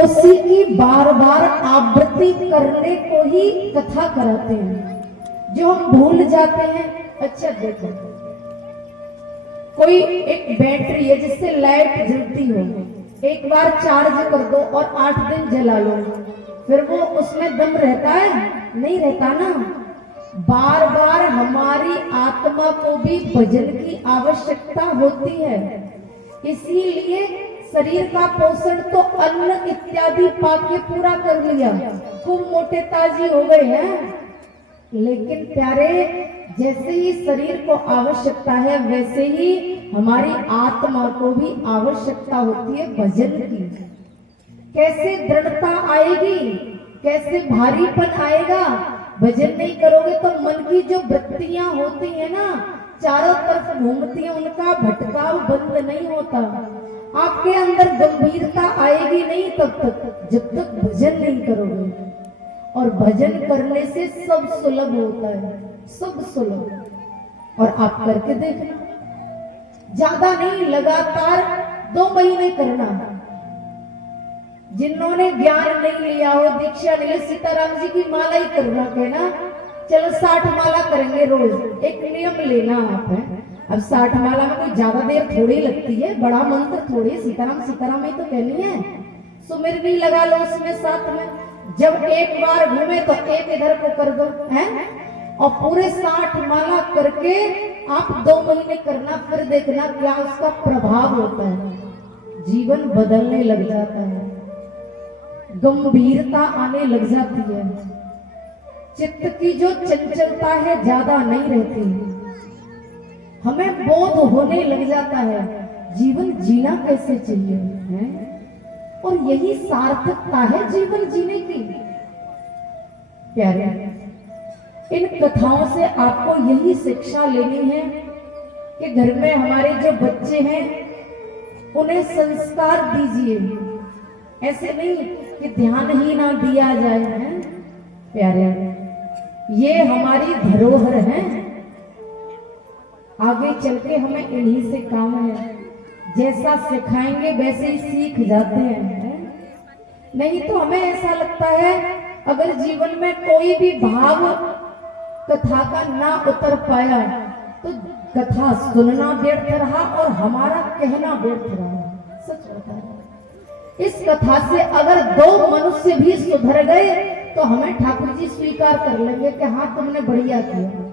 उसी की बार बार आवृत्ति करने को ही कथा कराते हैं, जो हम भूल जाते हैं। अच्छा देखो, कोई एक बैटरी है जिससे लाइट जलती हो, एक बार चार्ज कर दो और 8 दिन जला लो, फिर वो उसमें दम रहता है? नहीं रहता ना। बार बार हमारी आत्मा को भी भजन की आवश्यकता होती है। इसीलिए शरीर का पोषण तो अन्न इत्यादि पाके पूरा कर लिया, खूब मोटे ताजी हो गए हैं। लेकिन प्यारे, जैसे ही शरीर को आवश्यकता है वैसे ही हमारी आत्मा को भी आवश्यकता होती है भजन की। कैसे दृढ़ता आएगी, कैसे भारीपन आएगा? भजन नहीं करोगे तो मन की जो वृत्तियां होती है ना, चारों तरफ घूमती है, उनका भटकाव बंद नहीं होता। आपके अंदर गंभीरता आएगी नहीं तब तक, जब तक भजन नहीं करोगे। और भजन करने से सब सुलभ होता है, सब सुलभ। और आप करके देखना, ज्यादा नहीं, लगातार 2 महीने करना। जिन्होंने ज्ञान नहीं लिया हो, दीक्षा नहीं, सीताराम जी की माला ही करना कहना, चलो 60 माला करेंगे रोज। एक नियम लेना आप है, अब 60 माला में कोई ज्यादा देर थोड़ी लगती है, बड़ा मंत्र थोड़ी, सीताराम सीताराम ही तो कहनी है। सुमिर भी लगा लो उसमें साथ में। जब एक बार घूमे तो एक इधर को कर दो, है? और पूरे 60 माला करके आप 2 महीने करना, फिर देखना क्या उसका प्रभाव होता है। जीवन बदलने लग जाता है, गंभीरता आने लग जाती है, चित्त की जो चंचलता है ज्यादा नहीं रहती, हमें बोध होने लग जाता है जीवन जीना कैसे चाहिए है? और यही सार्थकता है जीवन जीने की। प्यारे, इन कथाओं से आपको यही शिक्षा लेनी है कि घर में हमारे जो बच्चे हैं उन्हें संस्कार दीजिए। ऐसे नहीं कि ध्यान ही ना दिया जाए, है? प्यारे, ये हमारी धरोहर है, आगे चल के हमें इन्हीं से काम है। जैसा सिखाएंगे वैसे ही सीख जाते हैं। नहीं तो हमें ऐसा लगता है अगर जीवन में कोई भी भाव कथा का ना उतर पाया तो कथा सुनना व्यर्थ रहा और हमारा कहना व्यर्थ रहा। सच बता रहा, इस कथा से अगर 2 मनुष्य भी सुधर गए तो हमें ठाकुर जी स्वीकार कर लेंगे कि हाँ तुमने बढ़िया किया।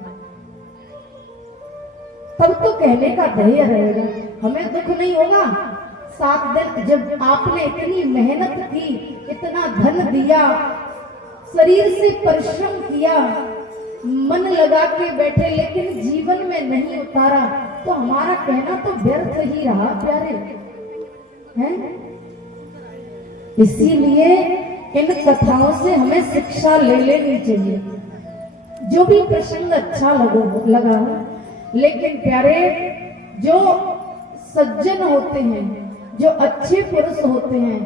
तब तो कहने का धैर्य रहेगा, हमें दुख नहीं होगा। 7 दिन जब आपने इतनी मेहनत की, इतना धन दिया, शरीर से परिश्रम किया, मन लगा के बैठे, लेकिन जीवन में नहीं उतारा तो हमारा कहना तो व्यर्थ ही रहा। प्यारे हैं, इसीलिए इन कथाओं से हमें शिक्षा ले लेनी चाहिए। जो भी प्रसंग अच्छा लगा, लेकिन प्यारे, जो सज्जन होते हैं, जो अच्छे पुरुष होते हैं,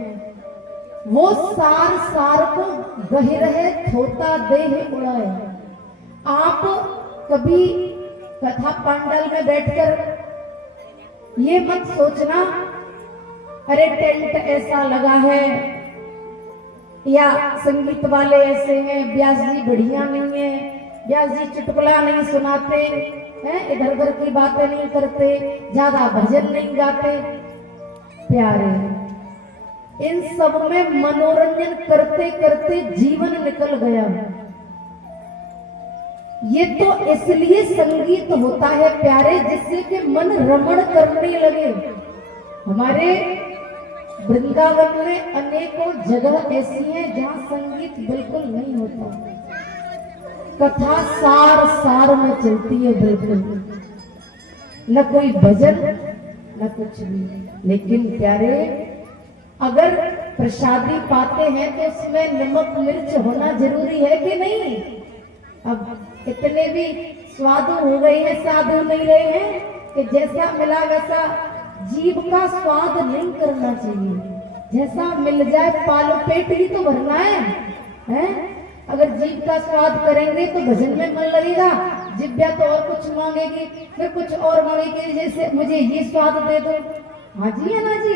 वो सार सार को गहिरहे थोता देह उड़ाए। आप कभी कथा पंडाल में बैठकर ये मत सोचना अरे टेंट ऐसा लगा है या संगीत वाले ऐसे हैं, व्यास जी बढ़िया नहीं है, व्यास जी चुटकुला नहीं सुनाते हैं, इधर उधर की बातें नहीं करते, ज्यादा भजन नहीं गाते। प्यारे, इन सब में मनोरंजन करते करते जीवन निकल गया। ये तो इसलिए संगीत होता है प्यारे, जिससे कि मन रमण करने लगे। हमारे वृंदावन में अनेकों जगह ऐसी हैं जहां संगीत बिल्कुल नहीं होता, कथा सार सार में चलती है, बिल्कुल न कोई भजन न कुछ भी। लेकिन प्यारे, अगर प्रसादी पाते हैं तो उसमें नमक मिर्च होना जरूरी है कि नहीं? अब इतने भी स्वादु हो गए हैं, साधु नहीं रहे हैं कि जैसा मिला वैसा जीभ का स्वाद नहीं करना चाहिए। जैसा मिल जाए पालो पेट ही तो भरना है? अगर जीभ का स्वाद करेंगे तो भजन में मन लगेगा, जिब्या तो और कुछ मांगेगी, फिर कुछ और मांगेगी, जैसे मुझे ये स्वाद दे दो। हाँ जी है ना जी।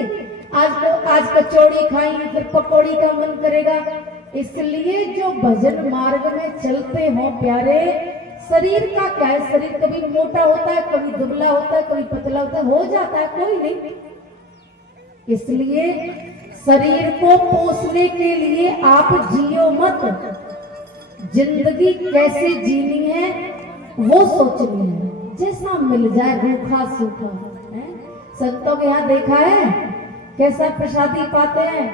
आज कचौड़ी खाएंगे, फिर पकौड़ी का मन करेगा। इसलिए जो भजन मार्ग में चलते हो प्यारे, शरीर का क्या है, शरीर कभी मोटा होता है, कभी दुबला होता है, कभी पतला होता है, हो जाता है, कोई नहीं। इसलिए शरीर को पोषने के लिए आप जियो मत, जिंदगी कैसे जीनी है वो सोचनी है, जैसा मिल जाए रूखा सूखा। संतों के यहाँ देखा है कैसा प्रसादी पाते हैं,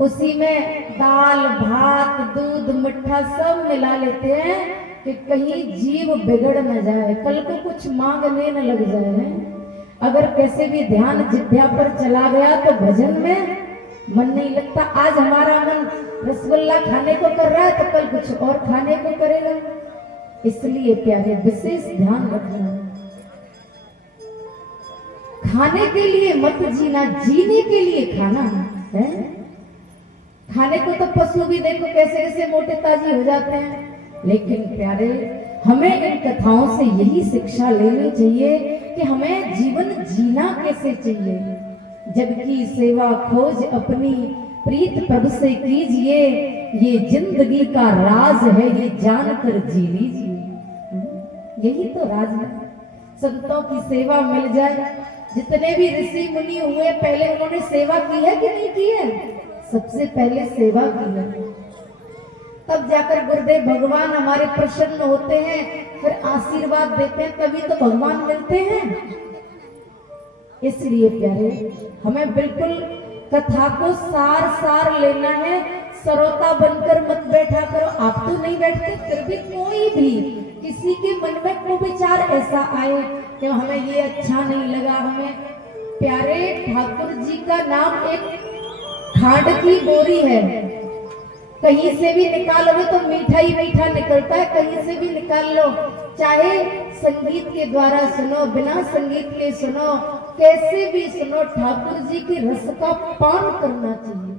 उसी में दाल भात दूध मिठा सब मिला लेते हैं कि कहीं जीव बिगड़ न जाए, कल को कुछ मांगने न लग जाए। अगर कैसे भी ध्यान जिह्वा पर चला गया तो भजन में मन नहीं लगता। आज हमारा मन रसगुल्ला खाने को कर रहा है तो कल कुछ और खाने को करेगा। इसलिए प्यारे विशेष ध्यान रखना, खाने के लिए मत जीना, जीने के लिए खाना है। खाने को तो पशु भी देखो कैसे कैसे मोटे ताजे हो जाते हैं, लेकिन प्यारे हमें इन कथाओं से यही शिक्षा लेनी चाहिए कि हमें जीवन जीना कैसे चाहिए। जबकि सेवा खोज अपनी प्रीत प्रभु से कीजिए, ये जिंदगी का राज है, ये जानकर जी लीजिए। यही तो राज है। संतों की सेवा मिल जाए, जितने भी ऋषि मुनि हुए पहले उन्होंने सेवा की है कि नहीं की है? सबसे पहले सेवा की है, तब जाकर गुरुदेव भगवान हमारे प्रसन्न होते हैं, फिर आशीर्वाद देते हैं, तभी तो भगवान मिलते हैं। इसलिए प्यारे हमें बिल्कुल कथा को सार सार लेना है, सरोता बनकर मत बैठा करो। आप तो नहीं बैठते, फिर भी कोई भी किसी के मन में कोई विचार ऐसा आए कि हमें ये अच्छा नहीं लगा, हमें प्यारे ठाकुर जी का नाम एक खांड की बोरी है, कहीं से भी निकालोगे तो मीठा ही मीठा निकलता है, कहीं से भी निकाल लो, चाहे संगीत के द्वारा सुनो, बिना संगीत के सुनो, कैसे भी सुनो, ठाकुर जी की रस का पान करना चाहिए।